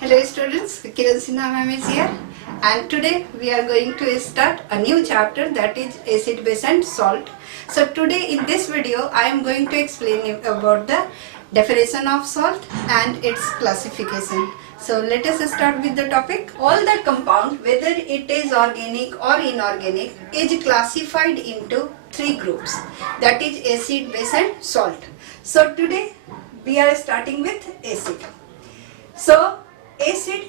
Hello students, Kiran Sinha ma'am is here and today we are going to start a new chapter, that is acid, base and salt. So today in this video I am going to explain about the definition of salt and its classification. So let us start with the topic. All the compound, whether it is organic or inorganic, is classified into three groups, that is acid, base and salt. So today we are starting with acid. So acid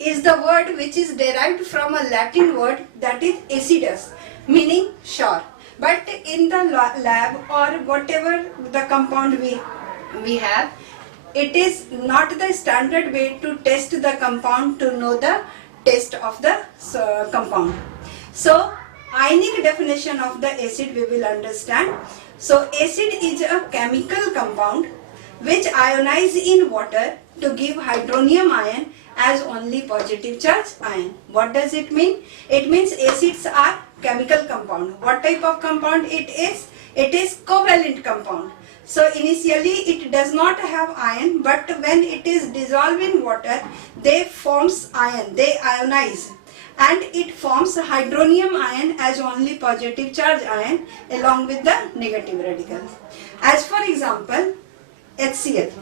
is the word which is derived from a Latin word, that is acidus, meaning sour. But in the lab or whatever the compound we have, it is not the standard way to test the compound to know the taste of the compound. So ionic definition of the acid we will understand. So acid is a chemical compound which ionize in water to give hydronium ion as only positive charge ion. What does it mean? It means acids are chemical compound. What type of compound it is? It is covalent compound. So initially it does not have ion, but when it is dissolved in water, they forms ion, they ionize, and it forms hydronium ion as only positive charge ion along with the negative radical. As for example, HCl.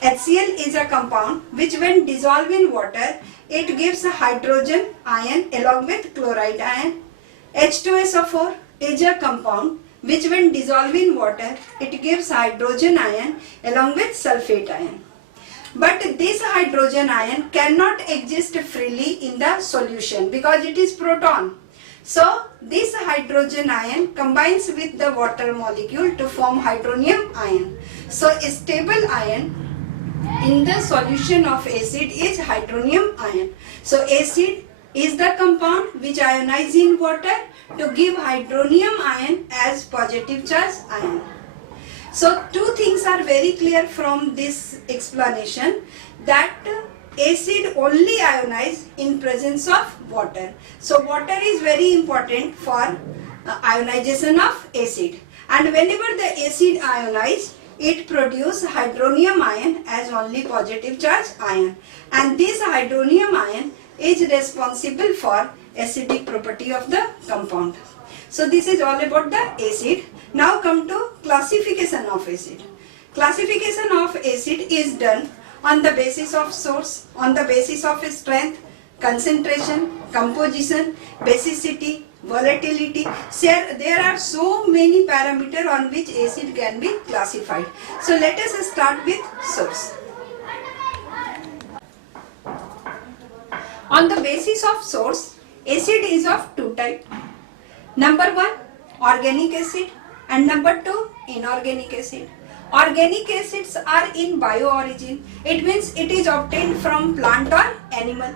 HCl is a compound which when dissolved in water, it gives a hydrogen ion along with chloride ion. H2SO4 is a compound which when dissolved in water, it gives hydrogen ion along with sulfate ion. But this hydrogen ion cannot exist freely in the solution because it is proton. So this hydrogen ion combines with the water molecule to form hydronium ion. So a stable ion in the solution of acid is hydronium ion. So acid is the compound which ionizes in water to give hydronium ion as positive charge ion. So two things are very clear from this explanation, that acid only ionize in presence of water. So water is very important for ionization of acid, and whenever the acid ionize, it produces hydronium ion as only positive charge ion, and this hydronium ion is responsible for acidic property of the compound. So this is all about the acid. Now come to classification of acid. Classification of acid is done on the basis of source, on the basis of strength, concentration, composition, basicity, volatility. There are so many parameters on which acid can be classified. So let us start with source. On the basis of source, acid is of two types. Number one, organic acid, and number two, inorganic acid. Organic acids are in bio-origin. It means it is obtained from plant or animal.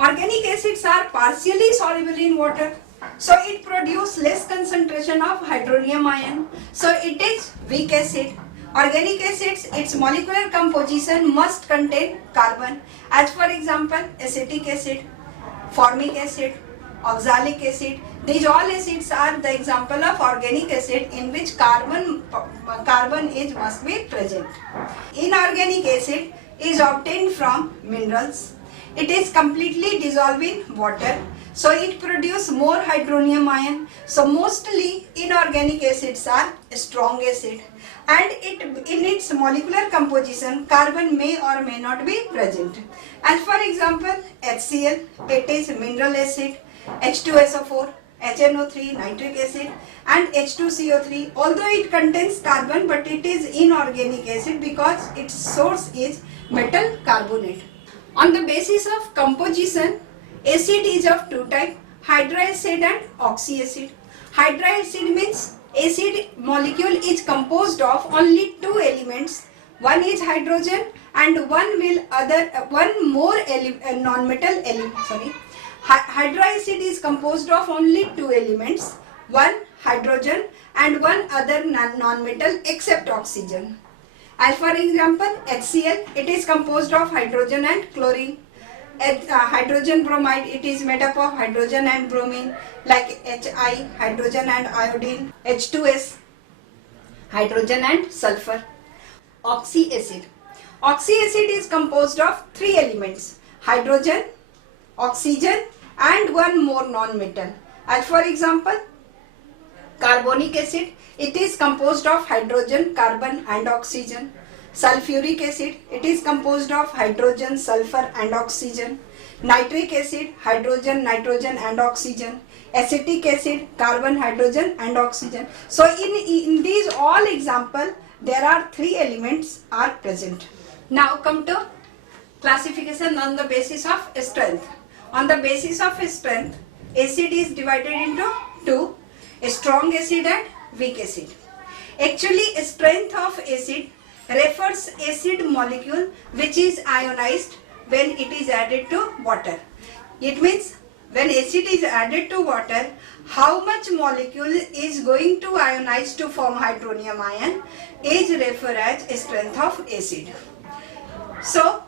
Organic acids are partially soluble in water, so it produces less concentration of hydronium ion. So it is weak acid. Organic acids, its molecular composition must contain carbon. As for example, acetic acid, formic acid, oxalic acid. These all acids are the example of organic acid in which carbon is must be present. Inorganic acid is obtained from minerals. It is completely dissolved in water, so it produces more hydronium ion. So mostly inorganic acids are strong acid, and in its molecular composition, carbon may or may not be present. As for example, HCl, it is mineral acid, H2SO4, HNO3, nitric acid, and H2CO3. Although it contains carbon, but it is inorganic acid because its source is metal carbonate. On the basis of composition, acid is of two types, hydroacid and oxyacid. Hydroacid means acid molecule is composed of only two elements. One is hydrogen and one more non-metal element. Hydroacid is composed of only two elements, one hydrogen and one other non-metal except oxygen. As for example, HCl, it is composed of hydrogen and chlorine. Hydrogen bromide, it is made up of hydrogen and bromine, like Hi, hydrogen and iodine, H2S, hydrogen and sulfur. Oxyacid. Oxyacid is composed of three elements: hydrogen, oxygen and one more non-metal. As for example, carbonic acid, it is composed of hydrogen, carbon and oxygen. Sulfuric acid, it is composed of hydrogen, sulfur and oxygen. Nitric acid, hydrogen, nitrogen and oxygen. Acetic acid, carbon, hydrogen and oxygen. So in these all example, there are three elements are present. Now come to classification on the basis of strength. On the basis of strength, acid is divided into two: strong acid and weak acid. Actually, strength of acid refers acid molecule which is ionized when it is added to water. It means when acid is added to water, how much molecule is going to ionize to form hydronium ion is referred as strength of acid. So,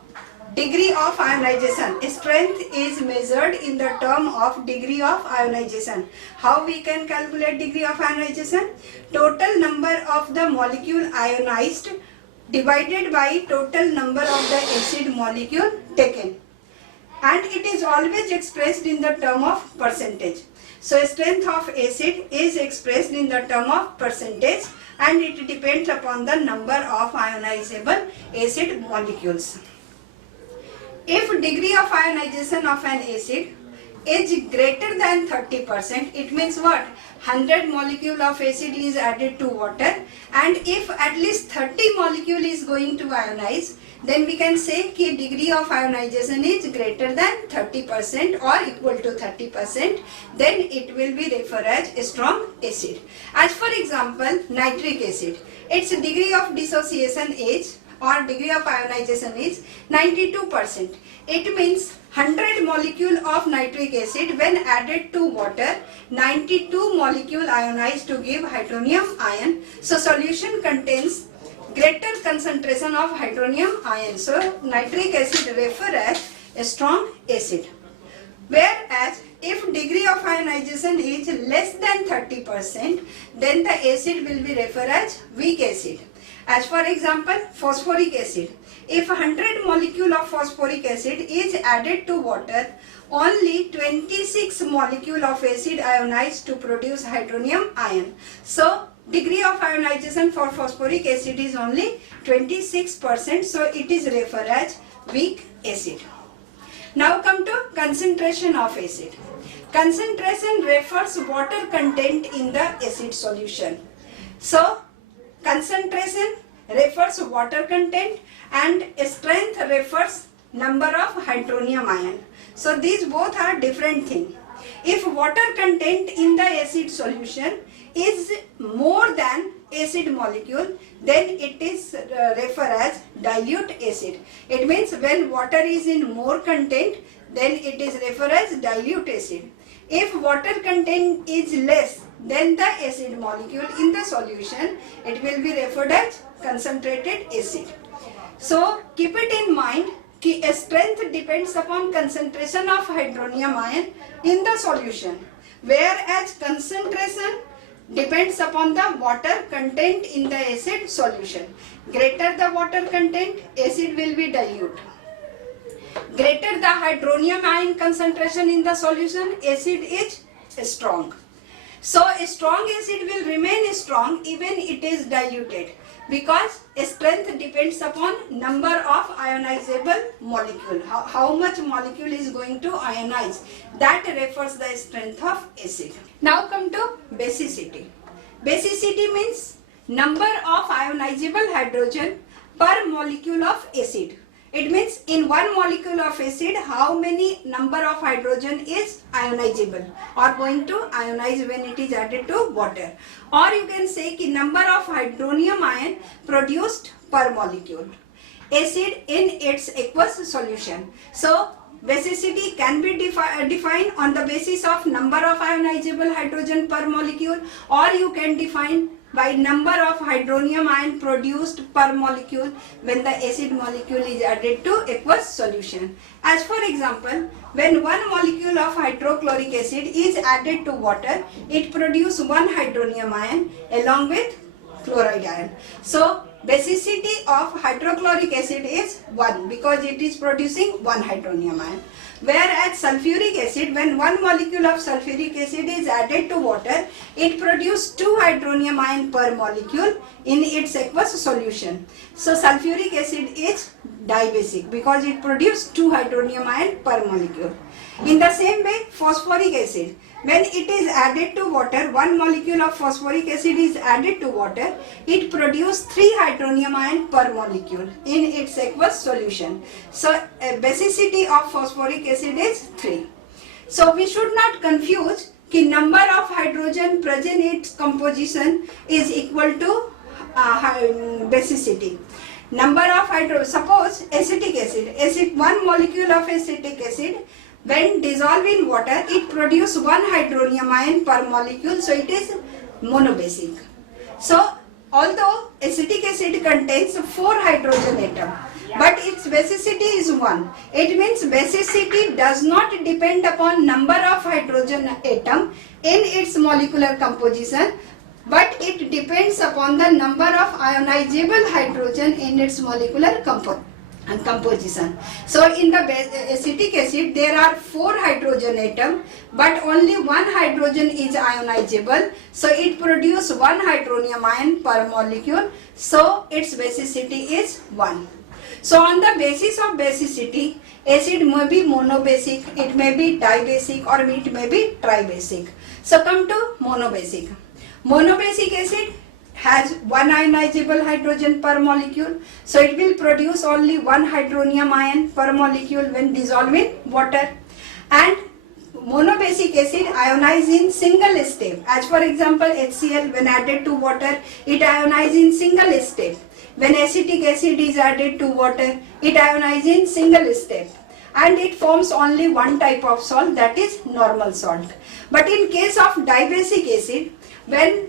degree of ionization, strength is measured in the term of degree of ionization. How we can calculate degree of ionization? Total number of the molecule ionized divided by total number of the acid molecule taken, and it is always expressed in the term of percentage. So strength of acid is expressed in the term of percentage, and it depends upon the number of ionizable acid molecules. If degree of ionization of an acid is greater than 30%, it means what? 100 molecule of acid is added to water, and if at least 30 molecule is going to ionize, then we can say कि degree of ionization is greater than 30% or equal to 30%, then it will be referred as strong acid. As for example, nitric acid, its degree of dissociation is or degree of ionization is 92%. It means 100 molecule of nitric acid when added to water, 92 molecule ionized to give hydronium ion. So solution contains greater concentration of hydronium ion. So nitric acid referred as a strong acid. Whereas if degree of ionization is less than 30%, then the acid will be referred as weak acid. As for example, phosphoric acid. If 100 molecule of phosphoric acid is added to water, only 26 molecule of acid ionized to produce hydronium ion. So degree of ionization for phosphoric acid is only 26%, so it is referred as weak acid. Now come to concentration of acid. Concentration refers water content in the acid solution. So concentration refers water content and strength refers number of hydronium ion. So these both are different things. If water content in the acid solution is more than acid molecule, then it is referred as dilute acid. It means when water is in more content, then it is referred as dilute acid. If water content is less than the acid molecule in the solution, it will be referred as concentrated acid. So keep it in mind that strength depends upon concentration of hydronium ion in the solution, whereas concentration depends upon the water content in the acid solution. Greater the water content, acid will be dilute. Greater the hydronium ion concentration in the solution, acid is strong. So a strong acid will remain strong even it is diluted, because strength depends upon number of ionizable molecule. How much molecule is going to ionize, that refers the strength of acid. Now come to basicity. Basicity means number of ionizable hydrogen per molecule of acid. It means in one molecule of acid, how many number of hydrogen is ionizable or going to ionize when it is added to water. Or you can say ki number of hydronium ion produced per molecule. Acid in its aqueous solution. So basicity can be defined on the basis of number of ionizable hydrogen per molecule, or you can define by number of hydronium ion produced per molecule when the acid molecule is added to aqueous solution. As for example, when one molecule of hydrochloric acid is added to water, it produces one hydronium ion along with chloride ion. So basicity of hydrochloric acid is 1 because it is producing 1 hydronium ion. Whereas sulfuric acid, when one molecule of sulfuric acid is added to water, it produces 2 hydronium ion per molecule in its aqueous solution. So sulfuric acid is dibasic because it produces 2 hydronium ion per molecule. In the same way, phosphoric acid, when it is added to water, one molecule of phosphoric acid is added to water, it produces 3 hydronium ion per molecule in its aqueous solution. So basicity of phosphoric acid is 3. So we should not confuse कि number of hydrogen present in its composition is equal to basicity. Number of suppose acetic acid, one molecule of acetic acid, when dissolved in water, it produces 1 hydronium ion per molecule, so it is monobasic. So although acetic acid contains 4 hydrogen atoms, but its basicity is 1. It means basicity does not depend upon number of hydrogen atom in its molecular composition, but it depends upon the number of ionizable hydrogen in its molecular composition. So in the acetic acid there are 4 hydrogen atoms, but only 1 hydrogen is ionizable, so it produces 1 hydronium ion per molecule, so its basicity is 1. So on the basis of basicity, acid may be monobasic, it may be dibasic, or it may be tribasic. So come to monobasic. Monobasic acid has 1 ionizable hydrogen per molecule, so it will produce only 1 hydronium ion per molecule when dissolved in water. And monobasic acid ionizes in single step. As for example, HCl, when added to water, it ionizes in single step. When acetic acid is added to water, it ionizes in single step. And it forms only one type of salt, that is normal salt. But in case of dibasic acid, when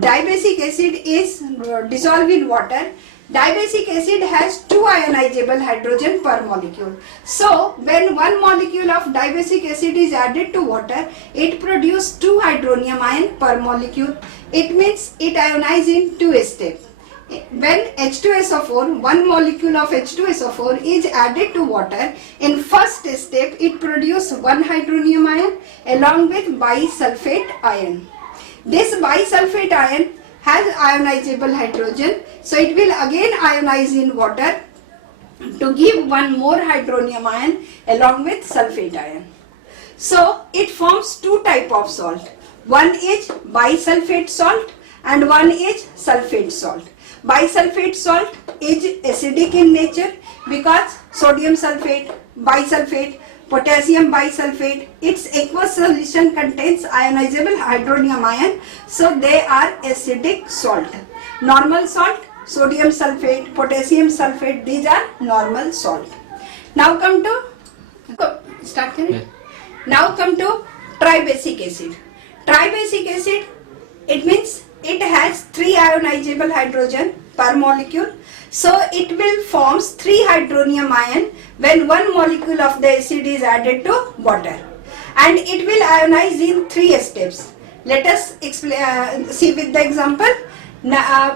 dibasic acid is dissolved in water, dibasic acid has 2 ionizable hydrogen per molecule. So when one molecule of dibasic acid is added to water, it produces 2 hydronium ion per molecule. It means it ionizes in 2 steps. When H2SO4, one molecule of H2SO4 is added to water, in first step it produces 1 hydronium ion along with bisulfate ion. This bisulfate ion has ionizable hydrogen, so it will again ionize in water to give 1 more hydronium ion along with sulfate ion. So it forms 2 types of salt. One is bisulfate salt and one is sulfate salt. Bisulfate salt is acidic in nature because sodium sulfate, bisulfate, potassium bisulfate, its aqueous solution contains ionizable hydronium ion, so they are acidic salt. Normal salt, sodium sulfate, potassium sulfate, these are normal salt. Now come to Now come to tribasic acid. Tribasic acid, it means it has 3 ionizable hydrogen per molecule, so it will forms 3 hydronium ion when one molecule of the acid is added to water, and it will ionize in 3 steps. Let us see with the example.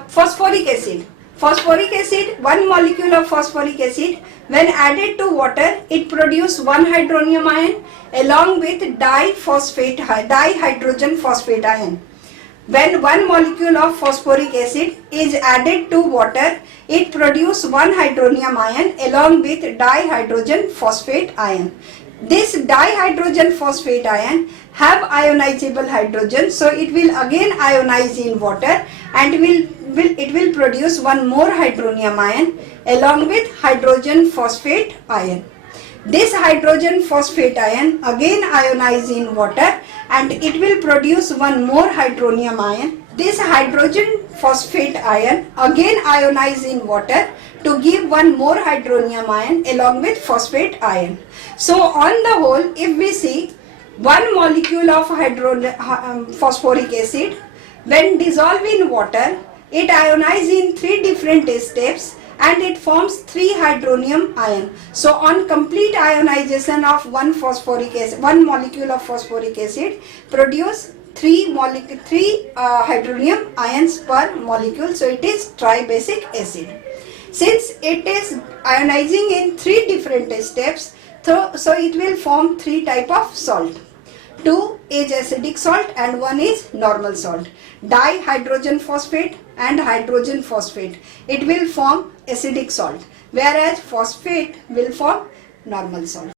Phosphoric acid. Phosphoric acid, one molecule of phosphoric acid, when added to water, it produces 1 hydronium ion along with dihydrogen phosphate ion. When one molecule of phosphoric acid is added to water, it produces 1 hydronium ion along with dihydrogen phosphate ion. This dihydrogen phosphate ion have ionizable hydrogen, so it will again ionize in water and it will produce 1 more hydronium ion along with hydrogen phosphate ion. This hydrogen phosphate ion again ionize in water and it will produce 1 more hydronium ion. This hydrogen phosphate ion again ionize in water to give 1 more hydronium ion along with phosphate ion. So on the whole, if we see one molecule of phosphoric acid, when dissolved in water, it ionizes in 3 different steps and it forms 3 hydronium ion. So on complete ionization of one molecule of phosphoric acid produce three hydronium ions per molecule, so it is tribasic acid. Since it is ionizing in three different steps, so it will form three type of salt. Two is acidic salt and one is normal salt. Dihydrogen phosphate and hydrogen phosphate, it will form acidic salt, whereas phosphate will form normal salt.